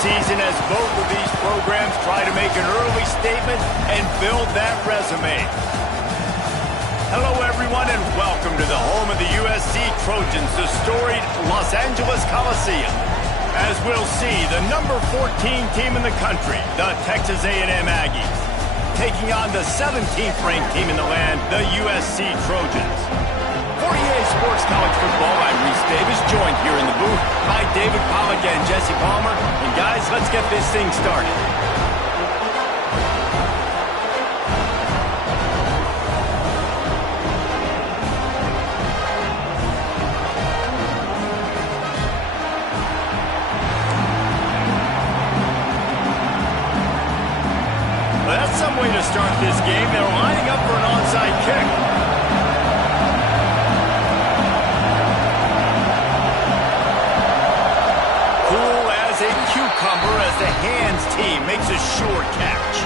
season as both of these programs try to make an early statement and build that resume. Hello, everyone, and welcome to the home of the USC Trojans, the storied Los Angeles Coliseum. As we'll see, the number 14 team in the country, the Texas A&M Aggies, taking on the 17th-ranked team in the land, the USC Trojans. For EA Sports College Football, I'm Reese Davis, joined here in the booth by David Pollack and Jesse Palmer. And guys, let's get this thing started. Well, that's some way to start this game. They're lining up for an onside kick. As the hands team makes a sure catch.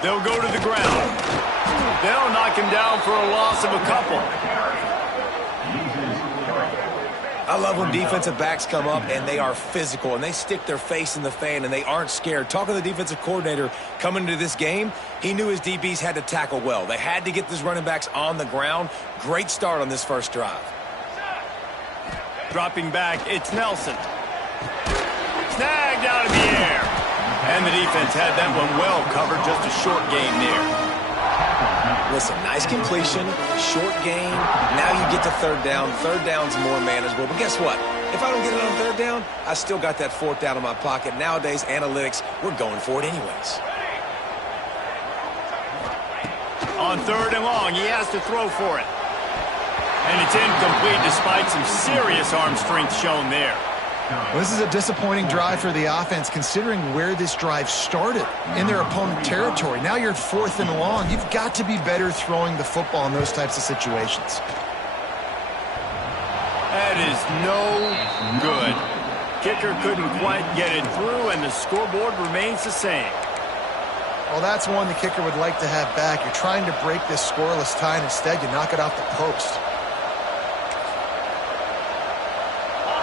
They'll go to the ground. They'll knock him down for a loss of a couple. I love when defensive backs come up and they are physical and they stick their face in the fan and they aren't scared. Talking to the defensive coordinator coming into this game, he knew his DBs had to tackle well. They had to get these running backs on the ground. Great start on this first drive. Dropping back, it's Nelson. Snagged out of the air. And the defense had that one well covered, just a short gain there. Listen, nice completion, short gain. Now you get to third down. Third down's more manageable. But guess what? If I don't get it on third down, I still got that fourth down in my pocket. Nowadays, analytics, we're going for it anyways. On third and long, he has to throw for it. And it's incomplete despite some serious arm strength shown there. Well, this is a disappointing drive for the offense, considering where this drive started, in their opponent territory. Now you're at fourth and long. You've got to be better throwing the football in those types of situations. That is no good. Kicker couldn't quite get it through, and the scoreboard remains the same. Well, that's one the kicker would like to have back. You're trying to break this scoreless tie, and instead you knock it off the post.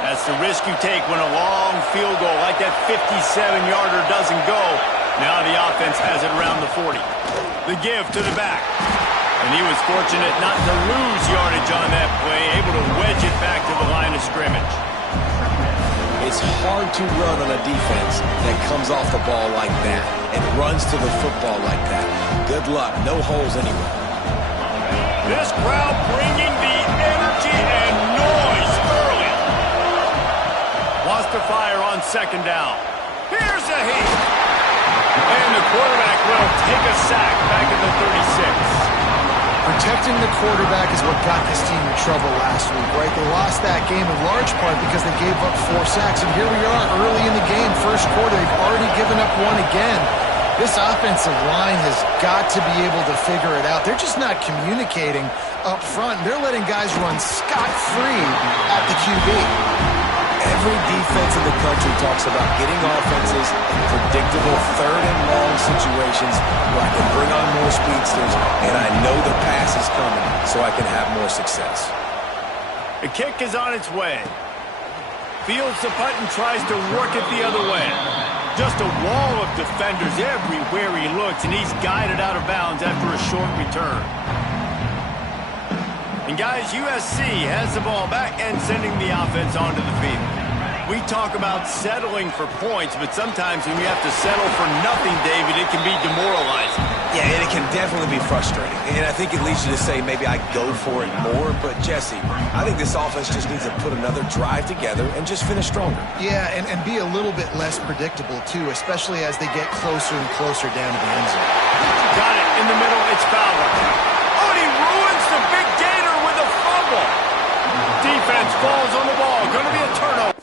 That's the risk you take when a long field goal like that 57-yarder doesn't go. Now the offense has it around the 40. The give to the back. And he was fortunate not to lose yardage on that play, able to wedge it back to the line of scrimmage. It's hard to run on a defense that comes off the ball like that and runs to the football like that. Good luck. No holes anywhere. This crowd bringing the energy and noise early. Wants to fire on second down. Here's a hit. And the quarterback will take a sack back at the 36. Protecting the quarterback is what got this team in trouble last week, right? They lost that game in large part because they gave up 4 sacks. And here we are early in the game, first quarter. They've already given up one again. This offensive line has got to be able to figure it out. They're just not communicating up front. They're letting guys run scot-free at the QB. Every defense in the country talks about getting offenses in predictable third and long situations where I can bring on more speedsters and I know the pass is coming so I can have more success. The kick is on its way. Fields the punt and tries to work it the other way. Just a wall of defenders everywhere he looks, and he's guided out of bounds after a short return. And guys, USC has the ball back and sending the offense onto the field. We talk about settling for points, but sometimes when you have to settle for nothing, David, it can be demoralizing. Yeah, and it can definitely be frustrating. And I think it leads you to say maybe I go for it more. But, Jesse, I think this offense just needs to put another drive together and just finish stronger. Yeah, and be a little bit less predictable, too, especially as they get closer and closer down to the end zone. Got it in the middle. It's Fowler. Oh, and he ruins the big gator with a fumble. Defense falls on the ball. Going to be a turnover.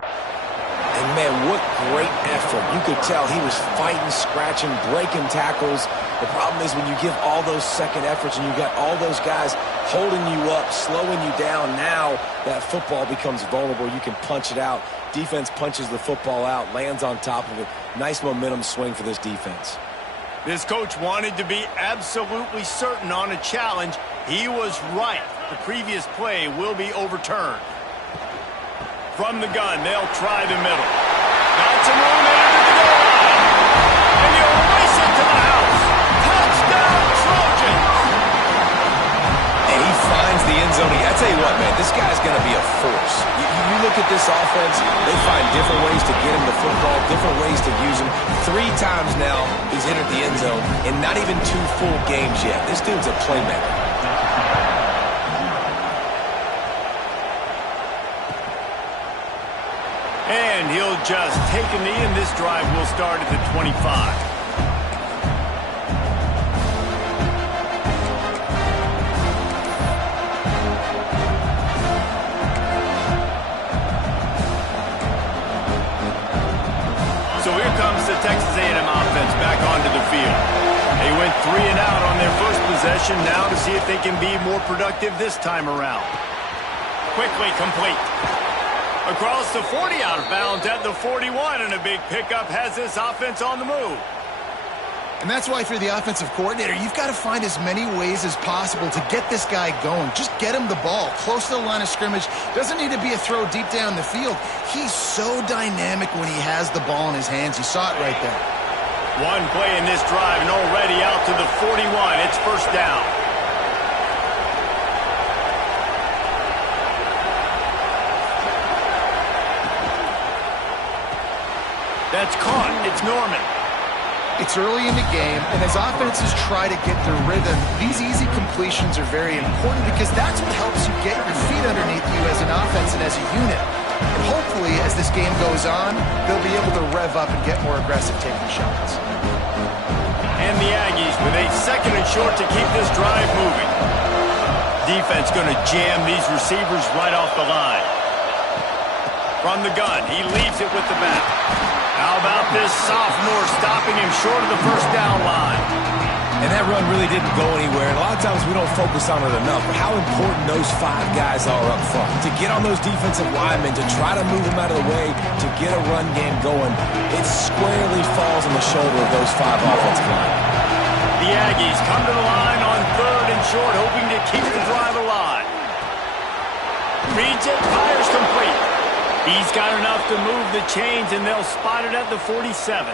And, man, what great effort. You could tell he was fighting, scratching, breaking tackles. The problem is when you give all those second efforts and you got all those guys holding you up, slowing you down, now that football becomes vulnerable. You can punch it out. Defense punches the football out, lands on top of it. Nice momentum swing for this defense. This coach wanted to be absolutely certain on a challenge. He was right. The previous play will be overturned. From the gun, they'll try the middle. Got some room in it to the goal line. And you'll race it to the house. Touchdown, Trojans! And he finds the end zone. I tell you what, man, this guy's going to be a force. You look at this offense, they find different ways to get him the football, different ways to use him. 3 times now he's entered the end zone, and not even 2 full games yet. This dude's a playmaker. And he'll just take a knee, and this drive will start at the 25. So here comes the Texas A&M offense back onto the field. They went 3 and out on their first possession, now to see if they can be more productive this time around. Quickly complete. Across the 40, out of bounds at the 41, and a big pickup has this offense on the move. And that's why if you're the offensive coordinator, you've got to find as many ways as possible to get this guy going. Just get him the ball close to the line of scrimmage. Doesn't need to be a throw deep down the field. He's so dynamic when he has the ball in his hands. You saw it right there. One play in this drive, and already out to the 41. It's first down. That's caught. It's Norman. It's early in the game, and as offenses try to get their rhythm, these easy completions are very important because that's what helps you get your feet underneath you as an offense and as a unit. And hopefully, as this game goes on, they'll be able to rev up and get more aggressive taking shots. And the Aggies with a 2nd and short to keep this drive moving. Defense going to jam these receivers right off the line. From the gun, he leaves it with the back. How about this sophomore stopping him short of the first down line? And that run really didn't go anywhere. And a lot of times we don't focus on it enough, but how important those 5 guys are up front. To get on those defensive linemen, to try to move them out of the way, to get a run game going, it squarely falls on the shoulder of those 5 offensive linemen. The Aggies come to the line on 3rd and short, hoping to keep the drive alive. Reads it, fires complete. He's got enough to move the chains, and they'll spot it at the 47.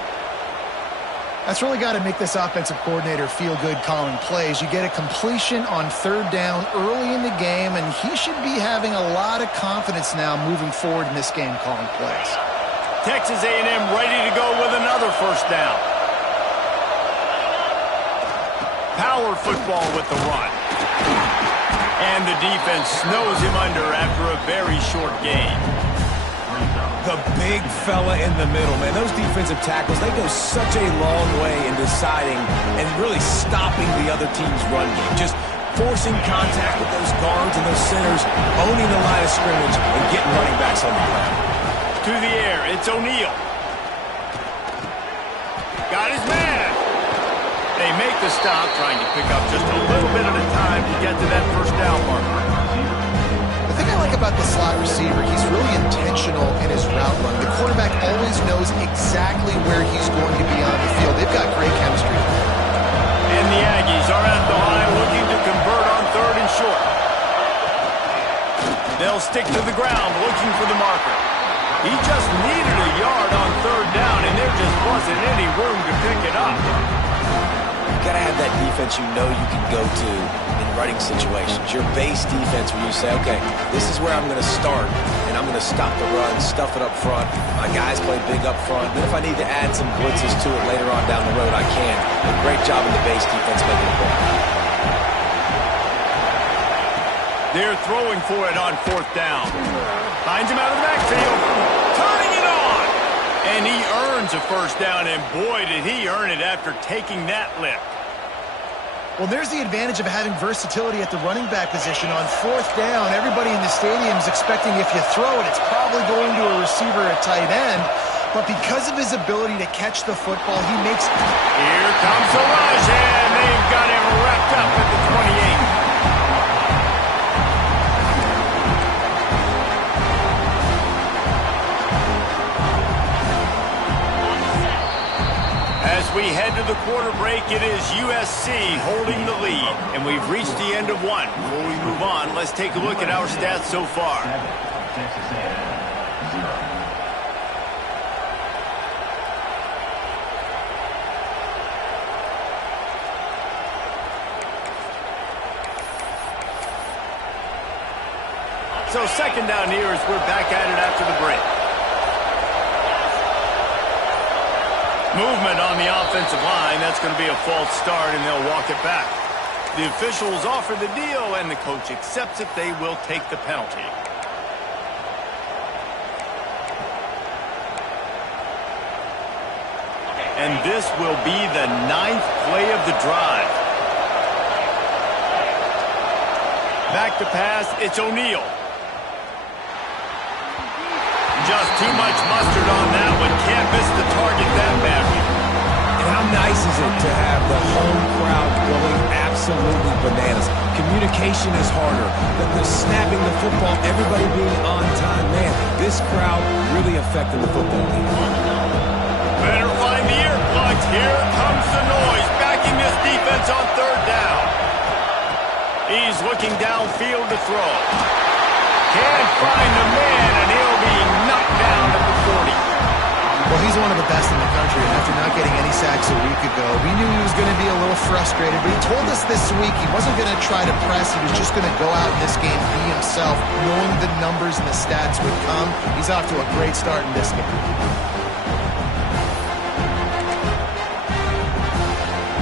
That's really got to make this offensive coordinator feel good calling plays. You get a completion on 3rd down early in the game, and he should be having a lot of confidence now moving forward in this game calling plays. Texas A&M ready to go with another first down. Power football with the run. And the defense snows him under after a very short gain. The big fella in the middle, man. Those defensive tackles, they go such a long way in deciding and really stopping the other team's run game. Just forcing contact with those guards and those centers, owning the line of scrimmage, and getting running backs on the ground. To the air, it's O'Neal. Got his man. They make the stop, trying to pick up just a little bit at a time to get to that first down marker. The thing I like about the slot receiver, he's really intentional in his route run. The quarterback always knows exactly where he's going to be on the field. They've got great chemistry. And the Aggies are at the line looking to convert on 3rd and short. They'll stick to the ground looking for the marker. He just needed a yard on 3rd down, and there just wasn't any room to pick it up. You've got to have that defense you know you can go to in running situations. Your base defense where you say, okay, this is where I'm going to start, and I'm going to stop the run, stuff it up front. My guys play big up front. Then if I need to add some blitzes to it later on down the road, I can. A great job in the base defense making it work. They're throwing for it on 4th down. Finds him out of the backfield. Turning it on. And he earns a first down, and boy, did he earn it after taking that lift. Well, there's the advantage of having versatility at the running back position. On 4th down, everybody in the stadium is expecting if you throw it, it's probably going to a receiver at tight end. but because of his ability to catch the football, he makes... Here comes the rush, and they've got him wrapped up at the 28. As we head to the quarter break, it is USC holding the lead, and we've reached the end of one. Before we move on, let's take a look at our stats so far. Texas A&M 0. So second down here as we're back at it after the break. Movement on the offensive line. That's going to be a false start, and they'll walk it back. The officials offer the deal, and the coach accepts it. They will take the penalty. And this will be the 9th play of the drive. Back to pass. It's O'Neal. Just too much mustard on that one. Can't miss the target that badly. And how nice is it to have the home crowd going absolutely bananas? Communication is harder than the snapping the football, everybody being on time. Man, this crowd really affecting the football game. Better find the earplugs. Here comes the noise. Backing this defense on third down. He's looking downfield to throw. Can't find the man, and he'll be knocked down at the 40. Well, he's one of the best in the country, and after not getting any sacks a week ago, we knew he was going to be a little frustrated, but he told us this week he wasn't going to try to press. He was just going to go out in this game, be himself, knowing the numbers and the stats would come. He's off to a great start in this game.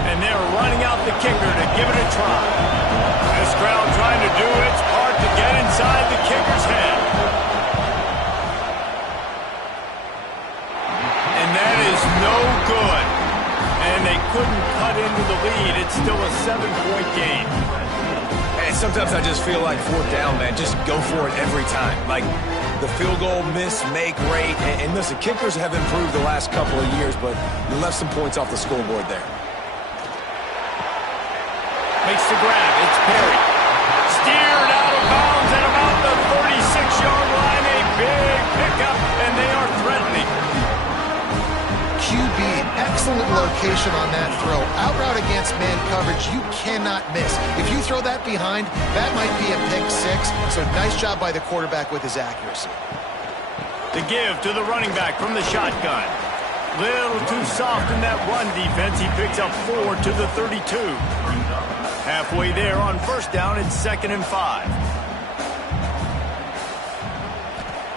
And they're running out the kicker to give it a try. This crowd trying to do its part to get inside the kicker's head. And that is no good. And they couldn't cut into the lead. It's still a 7-point game. And sometimes I just feel like fourth down, man. Just go for it every time. Like the field goal miss, make rate. And listen, kickers have improved the last couple of years, but you left some points off the scoreboard there. Makes the grab. It's Perry. Steered out of bounds at about the 36-yard line. A big pickup, and they are threatening. QB, excellent location on that throw. Out route against man coverage, you cannot miss. If you throw that behind, that might be a pick six. So nice job by the quarterback with his accuracy. The give to the running back from the shotgun. Little too soft in that run defense. He picks up 4 to the 32. Halfway there on first down, it's 2nd and 5.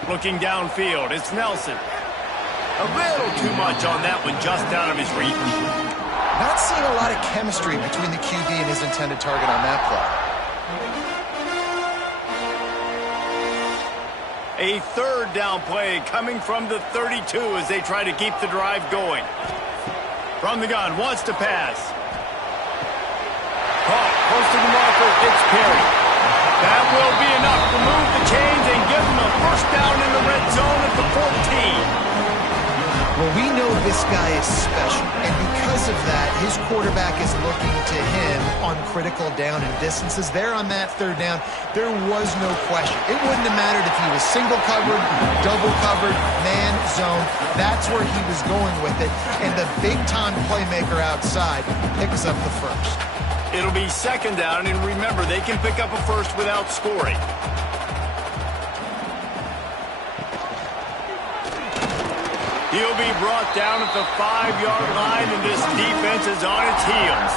Looking downfield, it's Nelson. A little too much on that one, just out of his reach. Not seeing a lot of chemistry between the QB and his intended target on that play. A third down play coming from the 32 as they try to keep the drive going. From the gun, wants to pass. Caught, close to the marker, it's Perry. That will be enough to move the chains and give them a first down in the red zone at the 14. Well, we know this guy is special, and because of that, his quarterback is looking to him on critical down and distances. There on that third down, there was no question. It wouldn't have mattered if he was single covered, double covered, man, zone. That's where he was going with it, and the big-time playmaker outside picks up the first. It'll be 2nd down, and remember, they can pick up a first without scoring. He'll be brought down at the 5-yard line, and this defense is on its heels.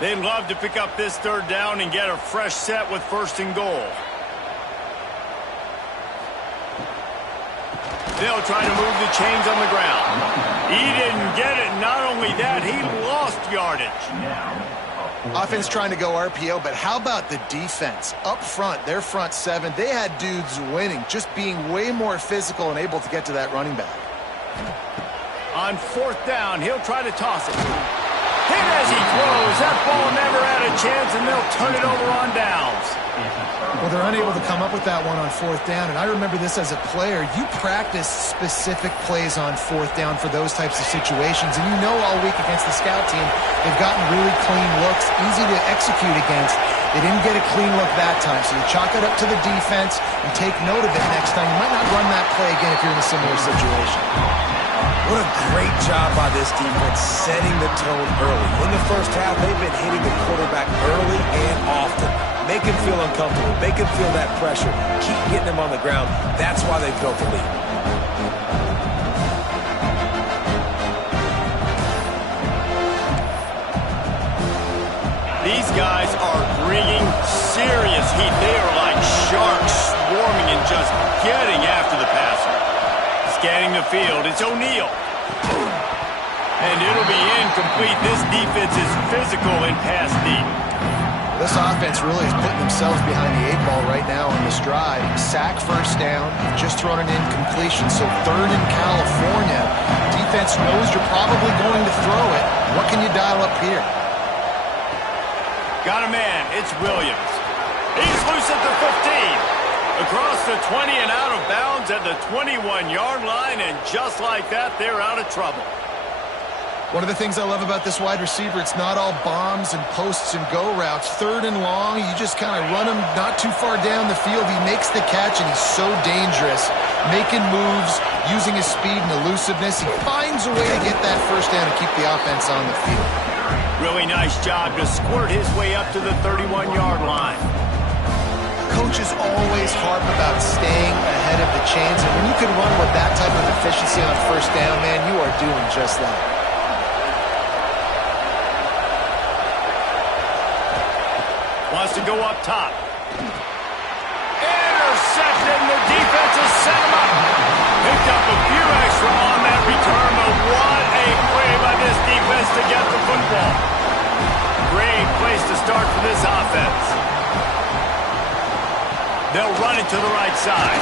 They'd love to pick up this third down and get a fresh set with 1st and goal. They'll try to move the chains on the ground. He didn't get it. Not only that, he lost yardage. Offense trying to go RPO, but how about the defense? Up front, their front seven, they had dudes winning, just being way more physical and able to get to that running back. On 4th down, he'll try to toss it. Hit as he throws. That ball never had a chance, and they'll turn it over on downs. Well, they're unable to come up with that one on fourth down, and I remember this as a player. You practice specific plays on fourth down for those types of situations, and you know all week against the scout team, they've gotten really clean looks, easy to execute against. They didn't get a clean look that time, so you chalk it up to the defense and take note of it next time. You might not run that play again if you're in a similar situation. What a great job by this defense setting the tone early. In the first half, they've been hitting the quarterback early and often. Make him feel uncomfortable. Make him feel that pressure. Keep getting him on the ground. That's why they built the lead. These guys are bringing serious heat. They are like sharks swarming and just getting after the passer. Scanning the field, it's O'Neal. And it'll be incomplete. This defense is physical and pass deep. This offense really is putting themselves behind the 8 ball right now on this drive. Sack first down, just thrown an incompletion, so third in California. Defense knows you're probably going to throw it. What can you dial up here? Got a man, it's Williams. He's loose at the 15. Across the 20 and out of bounds at the 21-yard line, and just like that, they're out of trouble. One of the things I love about this wide receiver, it's not all bombs and posts and go routes. Third and long, you just kind of run him not too far down the field. He makes the catch, and he's so dangerous, making moves, using his speed and elusiveness. He finds a way to get that first down and keep the offense on the field. Really nice job to squirt his way up to the 31-yard line. Coaches always harp about staying ahead of the chains, and when you can run with that type of efficiency on first down, man, you are doing just that. Wants to go up top. Intercepted, and the defense has set him up. Picked up a few extra on that return, but what a play by this defense to get the football. Great place to start for this offense. They'll run it to the right side.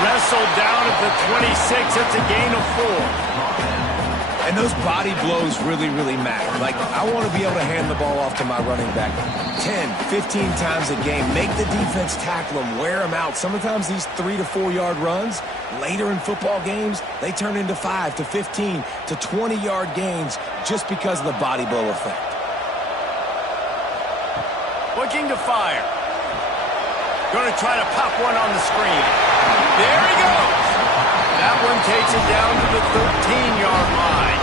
Wrestled down at the 26. It's a gain of 4. And those body blows really, really matter. Like, I want to be able to hand the ball off to my running back 10, 15 times a game. Make the defense tackle him, wear him out. Sometimes these 3 to 4 yard runs, later in football games, they turn into 5 to 15 to 20-yard gains just because of the body blow effect. Looking to fire. Going to try to pop one on the screen. There he goes. That one takes it down to the 13-yard line.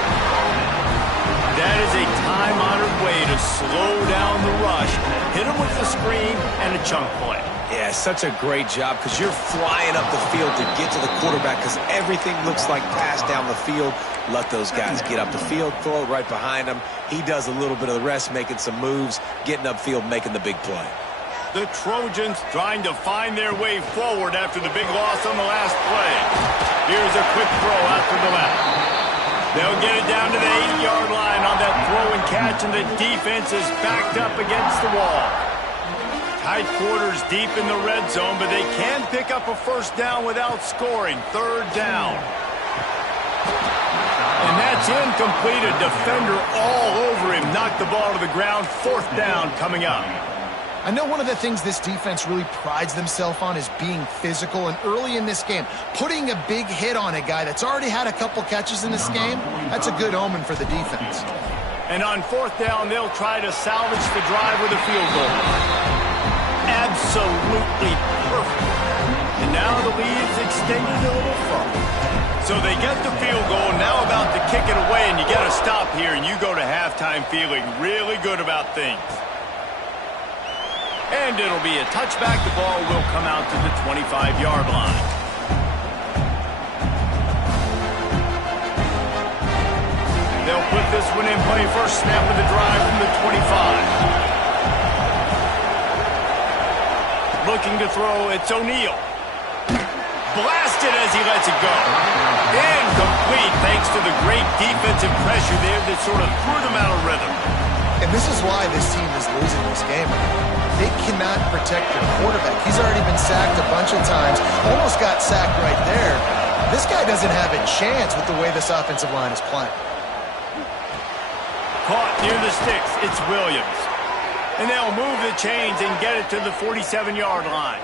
That is a time-honored way to slow down the rush. Hit him with the screen and a chunk play. Yeah, such a great job because you're flying up the field to get to the quarterback because everything looks like pass down the field. Let those guys get up the field, throw it right behind him. He does a little bit of the rest, making some moves, getting upfield, making the big play. The Trojans trying to find their way forward after the big loss on the last play. Here's a quick throw out to the left. They'll get it down to the 8-yard line on that throw and catch, and the defense is backed up against the wall. Tight quarters deep in the red zone, but they can pick up a first down without scoring. Third down. And that's incomplete. A defender all over him. Knocked the ball to the ground. Fourth down coming up. I know one of the things this defense really prides themselves on is being physical, and early in this game, putting a big hit on a guy that's already had a couple catches in this game, that's a good omen for the defense. And on fourth down, they'll try to salvage the drive with a field goal. Absolutely perfect. And now the lead's extended a little further. So they get the field goal, now about to kick it away, and you got to stop here, and you go to halftime feeling really good about things. And it'll be a touchback. The ball will come out to the 25-yard line. They'll put this one in play. First snap of the drive from the 25. Looking to throw, it's O'Neal. Blasted as he lets it go. Incomplete thanks to the great defensive pressure there that sort of threw them out of rhythm. And this is why this team is losing this game. They cannot protect their quarterback. He's already been sacked a bunch of times. Almost got sacked right there. This guy doesn't have a chance with the way this offensive line is playing. Caught near the sticks. It's Williams. And they'll move the chains and get it to the 47-yard line.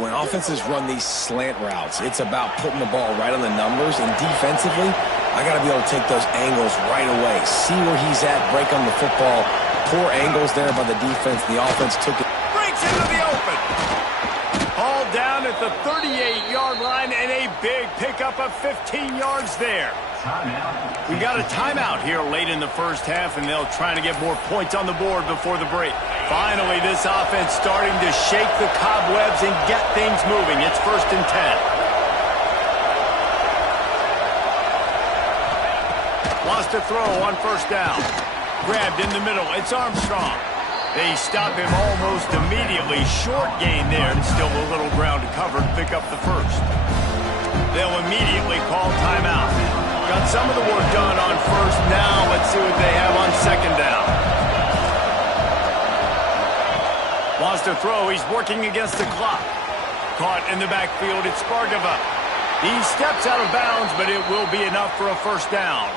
When offenses run these slant routes, it's about putting the ball right on the numbers. And defensively, I got to be able to take those angles right away. See where he's at, break on the football. Poor angles there by the defense. The offense took it. Breaks into the open. Hauled down at the 38-yard line, and a big pickup of 15 yards there. We got a timeout here late in the first half, and they'll try to get more points on the board before the break. Finally, this offense starting to shake the cobwebs and get things moving. It's 1st and 10. Lost a throw on 1st down. Grabbed in the middle. It's Armstrong. They stop him almost immediately. Short gain there, and still a little ground to cover to pick up the first. They'll immediately call timeout. Got some of the work done on 1st. Now let's see what they have on 2nd down. Lost a throw. He's working against the clock. Caught in the backfield. It's Spargava. He steps out of bounds, but it will be enough for a 1st down.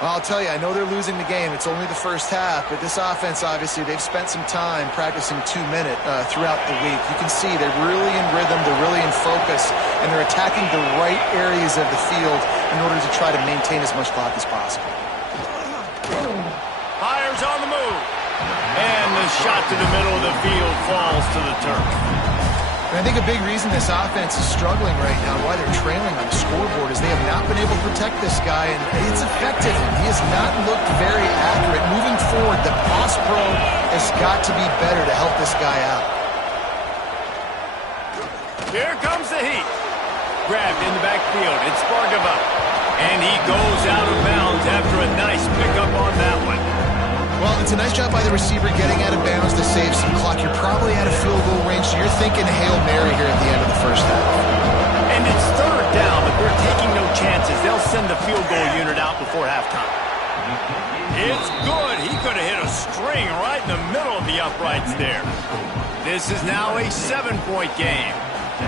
Well, I'll tell you, I know they're losing the game. It's only the first half, but this offense, obviously, they've spent some time practicing 2-minute throughout the week. You can see they're really in rhythm, they're really in focus, and they're attacking the right areas of the field in order to try to maintain as much clock as possible. Fires on the move. And the shot to the middle of the field falls to the turf. And I think a big reason this offense is struggling right now, why they're trailing on the scoreboard, is they have not been able to protect this guy, and it's affected him. He has not looked very accurate. Moving forward, the pass pro has got to be better to help this guy out. Here comes the heat. Grabbed in the backfield. It's Spargava. And he goes out of bounds after a nice pickup on that one. Well, it's a nice job by the receiver getting out of bounds to save some clock. You're probably at a field goal range, so you're thinking Hail Mary here at the end of the first half. And it's 3rd down, but they're taking no chances. They'll send the field goal unit out before halftime. It's good. He could have hit a string right in the middle of the uprights there. This is now a 7-point game.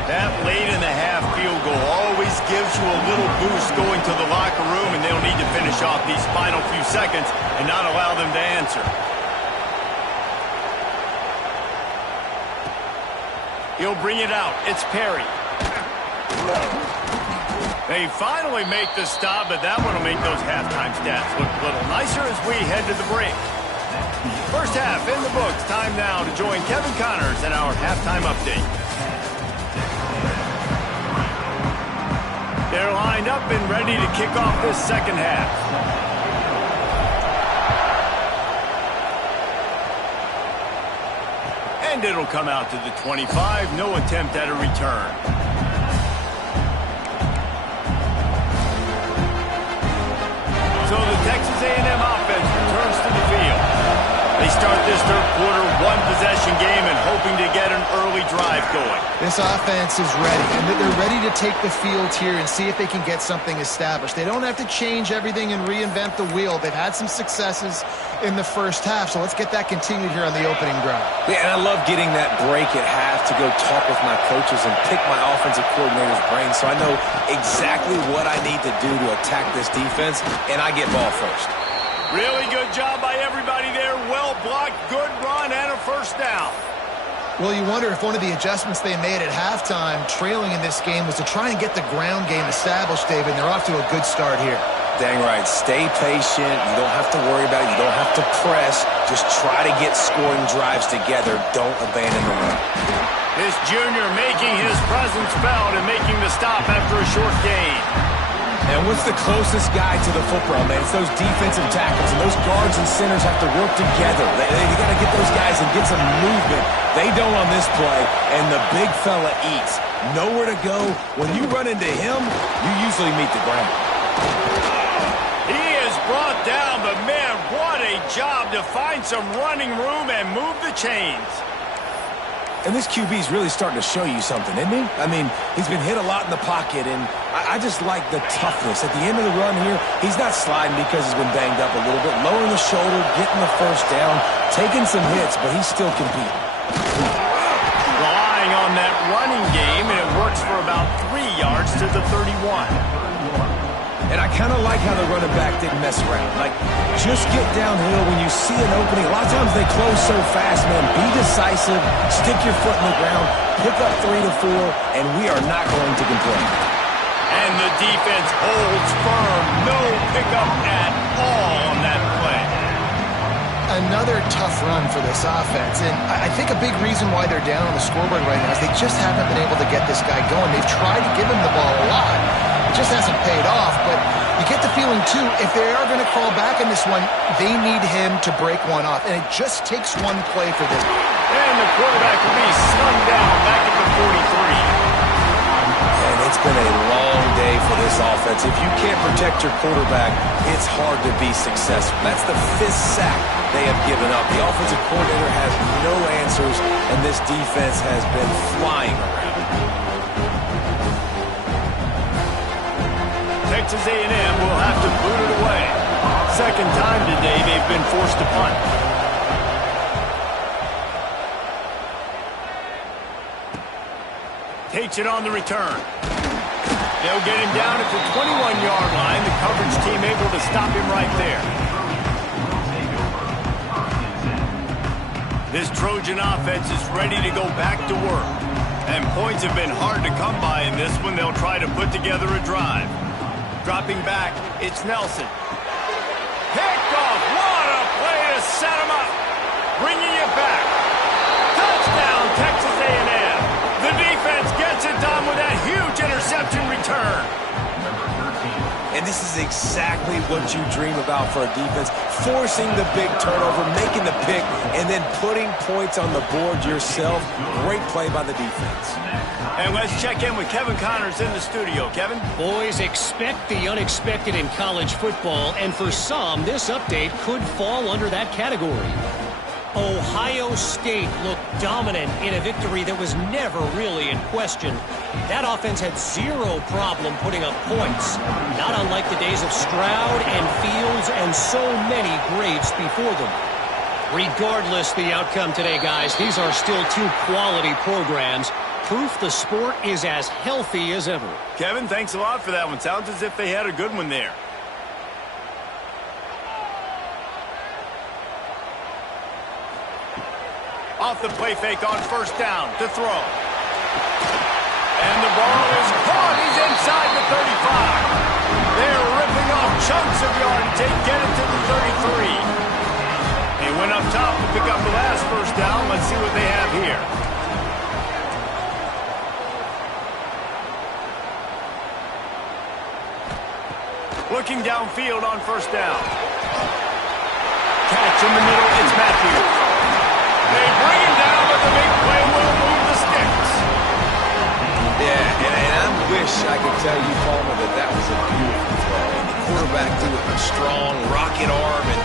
That late in the half field goal always gives you a little boost going to the locker room, and they'll need to finish off these final few seconds and not allow them to answer. He'll bring it out. It's Perry. They finally make the stop, but that one will make those halftime stats look a little nicer as we head to the break. First half in the books. Time now to join Kevin Connors in our halftime update. They're lined up and ready to kick off this second half. And it'll come out to the 25. No attempt at a return. So the Texas A&M offense returns to the field. They start this third quarter one-possession game and hoping to get an early drive going. This offense is ready, and they're ready to take the field here and see if they can get something established. They don't have to change everything and reinvent the wheel. They've had some successes in the first half, so let's get that continued here on the opening drive. Yeah, and I love getting that break at half to go talk with my coaches and pick my offensive coordinator's brain so I know exactly what I need to do to attack this defense, and I get ball first. Really good job by everybody there. Well blocked, good run, and a 1st down. Well, you wonder if one of the adjustments they made at halftime, trailing in this game, was to try and get the ground game established, David, and they're off to a good start here. Dang right. Stay patient. You don't have to worry about it. You don't have to press. Just try to get scoring drives together. Don't abandon the run. This junior making his presence felt and making the stop after a short gain. And what's the closest guy to the football, man? It's those defensive tackles, and those guards and centers have to work together. They got to get those guys and get some movement. They don't on this play, and the big fella eats. Nowhere to go. When you run into him, you usually meet the ground. He is brought down, but man, what a job to find some running room and move the chains. And this QB is really starting to show you something, isn't he? I mean, he's been hit a lot in the pocket, and I just like the toughness. At the end of the run here, he's not sliding because he's been banged up a little bit. Lowering the shoulder, getting the 1st down, taking some hits, but he's still competing. Relying on that running game, and it works for about 3 yards to the 31. And I kind of like how the running back didn't mess around. Like, just get downhill when you see an opening. A lot of times they close so fast, man. Be decisive, stick your foot in the ground, pick up 3 to 4, and we are not going to complain. And the defense holds firm. No pickup at all on that play. Another tough run for this offense, and I think a big reason why they're down on the scoreboard right now is they just haven't been able to get this guy going. They've tried to give him the ball a lot. It just hasn't paid off, but you get the feeling, too, if they are going to crawl back in this one, they need him to break one off, and it just takes one play for this. And the quarterback will be slung down back at the 43. And it's been a long day for this offense. If you can't protect your quarterback, it's hard to be successful. That's the 5th sack they have given up. The offensive coordinator has no answers, and this defense has been flying around. Texas A&M will have to boot it away. Second time today they've been forced to punt. Takes it on the return. They'll get him down at the 21-yard line. The coverage team able to stop him right there. This Trojan offense is ready to go back to work. And points have been hard to come by in this one. They'll try to put together a drive. Dropping back, it's Nelson. Picked off. What a play to set him up. Bringing it back. Touchdown, Texas A&M. The defense gets it done with that huge interception return. And this is exactly what you dream about for a defense. Forcing the big turnover, making the pick, and then putting points on the board yourself. Great play by the defense. And let's check in with Kevin Connors in the studio. Kevin? Boys, expect the unexpected in college football, and for some, this update could fall under that category. Ohio State looked dominant in a victory that was never really in question. That offense had zero problem putting up points, not unlike the days of Stroud and Fields and so many greats before them. Regardless the outcome today, guys, these are still 2 quality programs. Proof the sport is as healthy as ever. Kevin, thanks a lot for that one. Sounds as if they had a good one there. Off the play fake on first down to throw. And the ball is caught. He's inside the 35. They're ripping off chunks of yardage. They get it to the 33. They went up top to pick up the last first down. Let's see what they have here. Looking downfield on first down. Catch in the middle. It's Matthews. They bring him down, but the big play will move the sticks. Yeah, and I wish I could tell you, Palmer, that was a beautiful throw. And the quarterback threw it with a strong rocket arm, and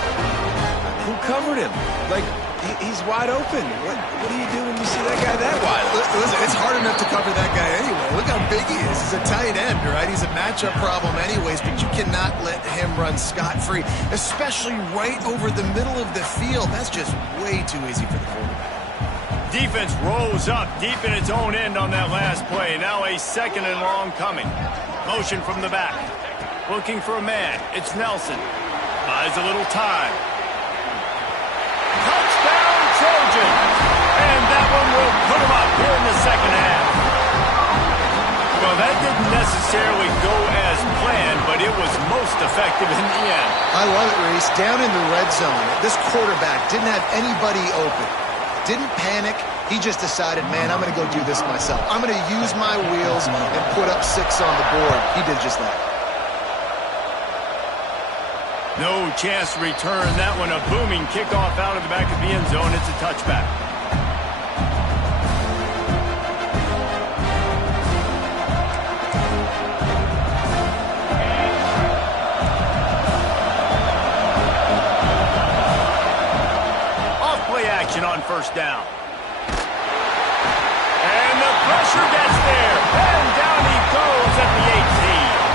who covered him? Like, he's wide open. What do you do when you see that guy that wide open? Listen, it's hard enough to cover that guy anyway. Look how big he is. He's a tight end, right? He's a matchup problem anyways, but you cannot let him run scot-free, especially right over the middle of the field. That's just way too easy for the quarterback. Defense rolls up deep in its own end on that last play. Now a 2nd and long coming. Motion from the back. Looking for a man. It's Nelson. Buys a little time. Touchdown, Trojans! And that one will put him up here in the second half. Well, that didn't necessarily go as planned, but it was most effective in the end. I love it, Reese. Down in the red zone, this quarterback didn't have anybody open. Didn't panic. He just decided, man, I'm going to go do this myself. I'm going to use my wheels and put up 6 on the board. He did just that. No chance to return that one. A booming kickoff out of the back of the end zone. It's a touchback. Off play action on first down. And the pressure gets there. And down he goes at the 18.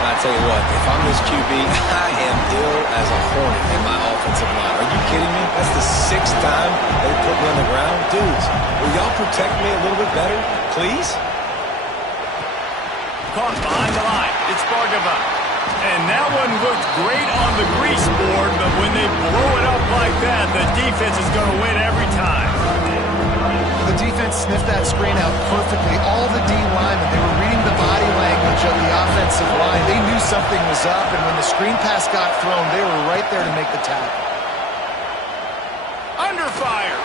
I tell you what, if I'm this QB, I am ill as a hornet in my offensive line. Are you kidding me? That's the 6th time they put me on the ground. Dudes, will y'all protect me a little bit better, please? Caught behind the line. It's Bargava. And that one looked great on the grease board, but when they blow it up like that, the defense is going to win every time. The defense sniffed that screen out perfectly. All the D linemen, they were reading the body language of the offensive line. They knew something was up, and when the screen pass got thrown, they were right there to make the tackle. Under fire.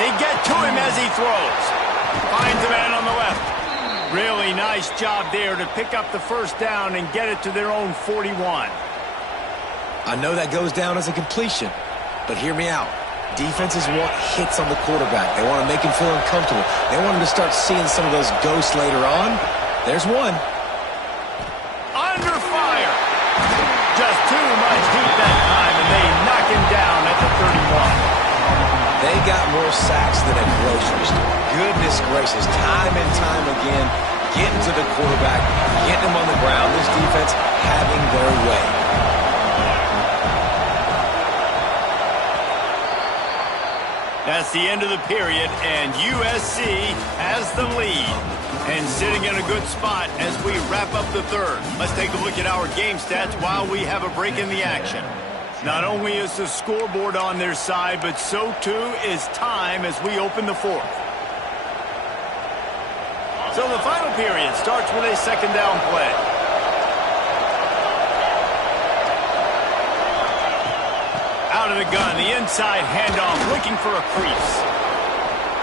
They get to him as he throws. Finds a man on the left. Really nice job there to pick up the first down and get it to their own 41. I know that goes down as a completion, but hear me out. Defenses want hits on the quarterback. They want to make him feel uncomfortable. They want him to start seeing some of those ghosts later on. There's one. Under fire. Just too much heat that time, and they knock him down at the 31. They got more sacks than a grocery store. Goodness gracious, time and time again, getting to the quarterback, getting him on the ground. This defense having their way. That's the end of the period, and USC has the lead. And sitting in a good spot as we wrap up the third. Let's take a look at our game stats while we have a break in the action. Not only is the scoreboard on their side, but so too is time as we open the fourth. So the final period starts with a second down play. Out of the gun, the inside handoff, looking for a crease.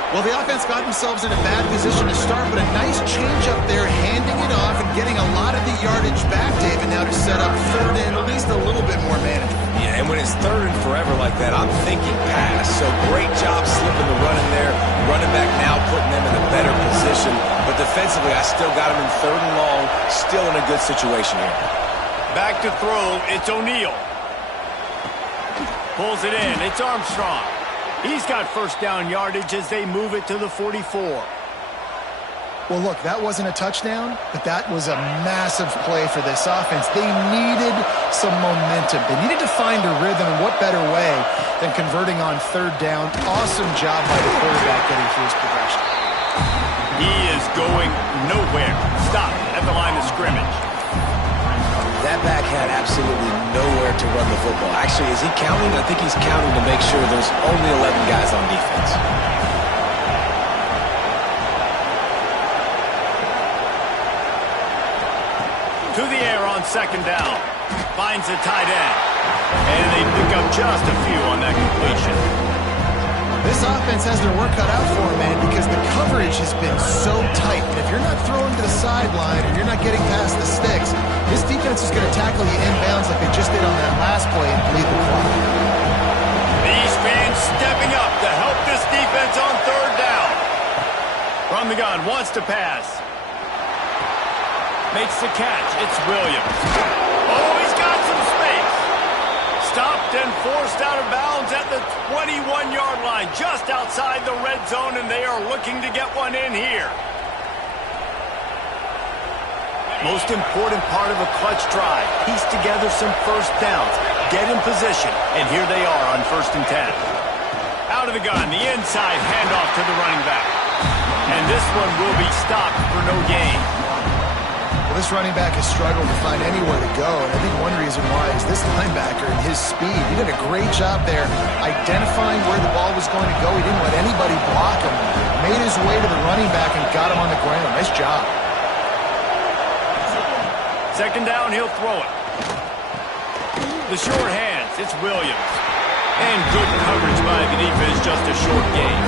Well, the offense got themselves in a bad position to start, but a nice change up there, handing it off and getting a lot of the yardage back, David, now to set up third and at least a little bit more manageable. Yeah, and when it's third and forever like that, I'm thinking pass. So great job slipping the run in there. Running back now putting them in a better position. But defensively, I still got them in third and long, still in a good situation here. Back to throw, it's O'Neal. Pulls it in, it's Armstrong. He's got first down yardage as they move it to the 44. Well, look, that wasn't a touchdown, but that was a massive play for this offense. They needed some momentum. They needed to find a rhythm, and what better way than converting on third down. Awesome job by the quarterback getting through his progression. He is going nowhere. Stop at the line of scrimmage. That back had absolutely nowhere to run the football. Actually, is he counting? I think he's counting to make sure there's only 11 guys on defense. To the air on second down. Finds the tight end. And they pick up just a few on that completion. This offense has their work cut out for them, man, because the coverage has been so tight. And if you're not throwing to the sideline or you're not getting past the sticks, this defense is going to tackle you inbounds like they just did on that last play and bleed the clock. These fans stepping up to help this defense on third down. From the gun, wants to pass. Makes the catch. It's Williams. Oh, he's got some space. Stopped and forced out of bounds at the 21-yard line, just outside the red zone, and they are looking to get one in here. Most important part of a clutch drive, piece together some first downs, get in position, and here they are on 1st and 10. Out of the gun, the inside handoff to the running back. And this one will be stopped for no gain. Well, this running back has struggled to find anywhere to go, and I think one reason why is this linebacker and his speed. He did a great job there identifying where the ball was going to go. He didn't let anybody block him. Made his way to the running back and got him on the ground. Nice job. Second down, he'll throw it. The short hands, it's Williams. And good coverage by the defense, just a short gain.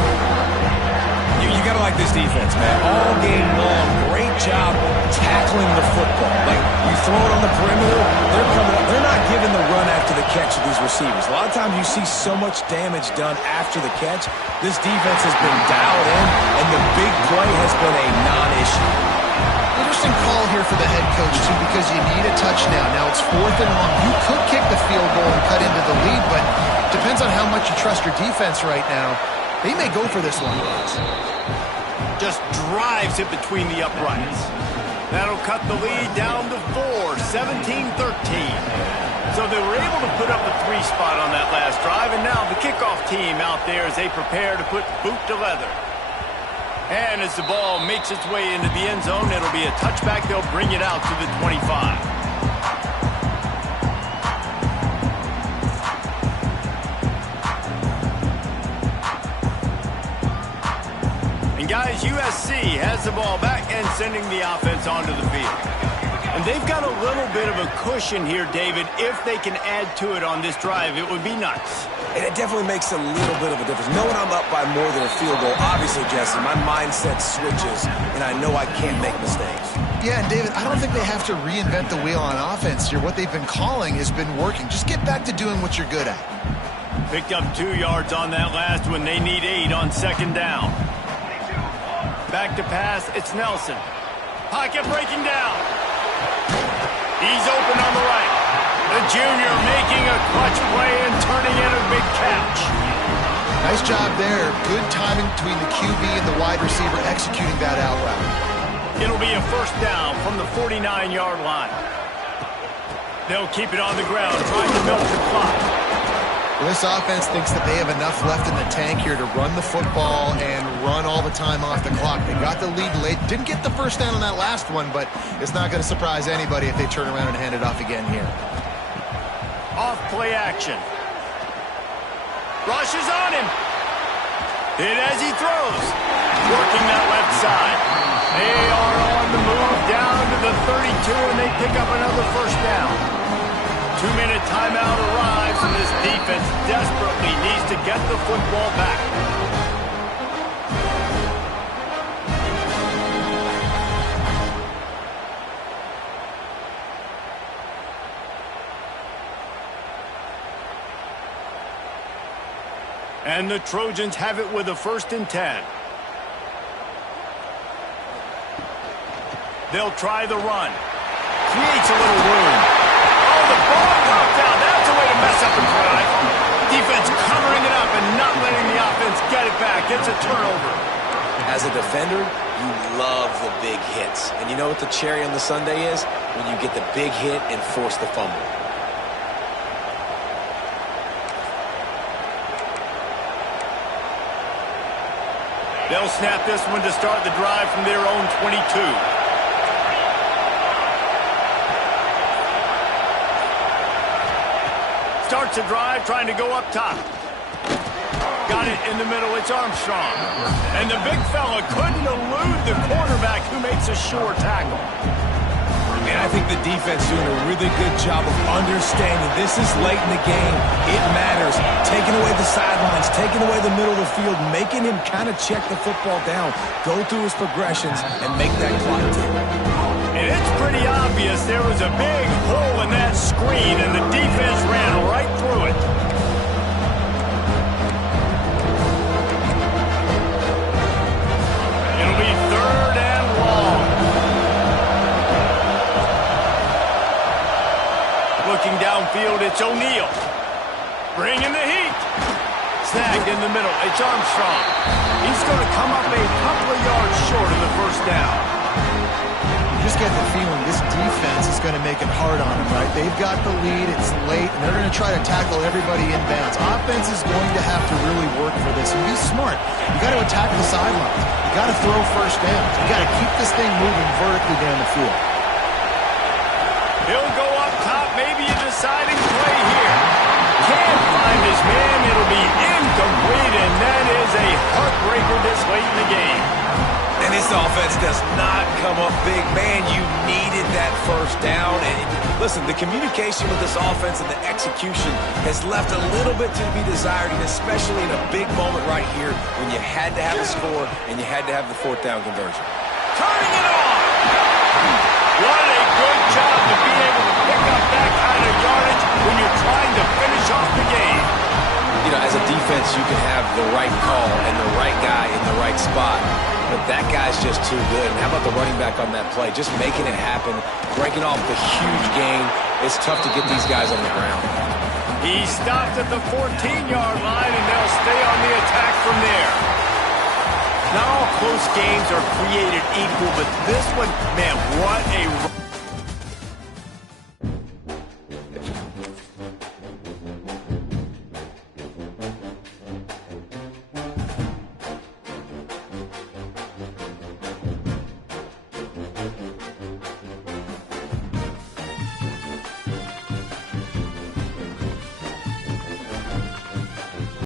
You got to like this defense, man. All game long, great job tackling the football. Like, you throw it on the perimeter, they're coming up. They're not giving the run after the catch of these receivers. A lot of times you see so much damage done after the catch. This defense has been dialed in, and the big play has been a non-issue. Interesting call here for the head coach, too, because you need a touchdown. Now it's 4th and long. You could kick the field goal and cut into the lead, but depends on how much you trust your defense right now. They may go for this one. Just drives it between the uprights. That'll cut the lead down to 4, 17-13. So they were able to put up a 3 spot on that last drive, and now the kickoff team out there as they prepare to put boot to leather. And as the ball makes its way into the end zone, it'll be a touchback. They'll bring it out to the 25. And guys, USC has the ball back and sending the offense onto the field. And they've got a little bit of a cushion here, David. If they can add to it on this drive, it would be nice. And it definitely makes a little bit of a difference. Knowing I'm up by more than a field goal, obviously, Jesse, my mindset switches, and I know I can't make mistakes. Yeah, and David, I don't think they have to reinvent the wheel on offense here. What they've been calling has been working. Just get back to doing what you're good at. Picked up 2 yards on that last one. They need 8 on second down. Back to pass, it's Nelson. Pocket breaking down. He's open on the right. The junior making a clutch play and turning in a big catch. Nice job there. Good timing between the QB and the wide receiver executing that out route. It'll be a first down from the 49-yard line. They'll keep it on the ground, trying to milk the clock. Well, this offense thinks that they have enough left in the tank here to run the football and run all the time off the clock. They got the lead late. Didn't get the first down on that last one, but it's not going to surprise anybody if they turn around and hand it off again here. Off play action. Rush is on him. Hit as he throws. Working that left side. They are on the move down to the 32, and they pick up another first down. 2-minute timeout arrives, and this defense desperately needs to get the football back. And the Trojans have it with a 1st and 10. They'll try the run. Creates a little room. Oh, the ball dropped down. That's a way to mess up a drive. Defense covering it up and not letting the offense get it back. It's a turnover. As a defender, you love the big hits. And you know what the cherry on the sundae is? When you get the big hit and force the fumble. They'll snap this one to start the drive from their own 22. Starts the drive, trying to go up top. Got it in the middle, it's Armstrong. And the big fella couldn't elude the quarterback who makes a sure tackle. And I think the defense doing a really good job of understanding this is late in the game. It matters. Taking away the sidelines, taking away the middle of the field, making him kind of check the football down, go through his progressions, and make that clock tick. And it's pretty obvious there was a big hole in that screen, and the defense ran right through it. It'll be 3rd and long. Looking downfield, it's O'Neal. Bringing the heat. Snagged in the middle, it's Armstrong. He's going to come up a couple of yards short of the first down. You just get the feeling this defense is going to make it hard on them, right? They've got the lead, it's late, and they're going to try to tackle everybody in bounds. Offense is going to have to really work for this and be smart. You got to attack the sidelines. You got to throw first downs. You got to keep this thing moving vertically down the field. He'll go up top, maybe a deciding play here. Can't find his man, it'll be incomplete, and that is a heartbreaker this late in the game. And this offense does not come up big. Man, you needed that first down. And listen, the communication with this offense and the execution has left a little bit to be desired, and especially in a big moment right here when you had to have a score and you had to have the 4th down conversion. Turning it on! What a good job to be able to pick up that kind of yardage when you're trying to finish off the game. You know, as a defense, you can have the right call and the right guy in the right spot, but that guy's just too good. And how about the running back on that play? Just making it happen, breaking off the huge gain. It's tough to get these guys on the ground. He stopped at the 14-yard line, and they'll stay on the attack from there. Not all close games are created equal, but this one, man, what a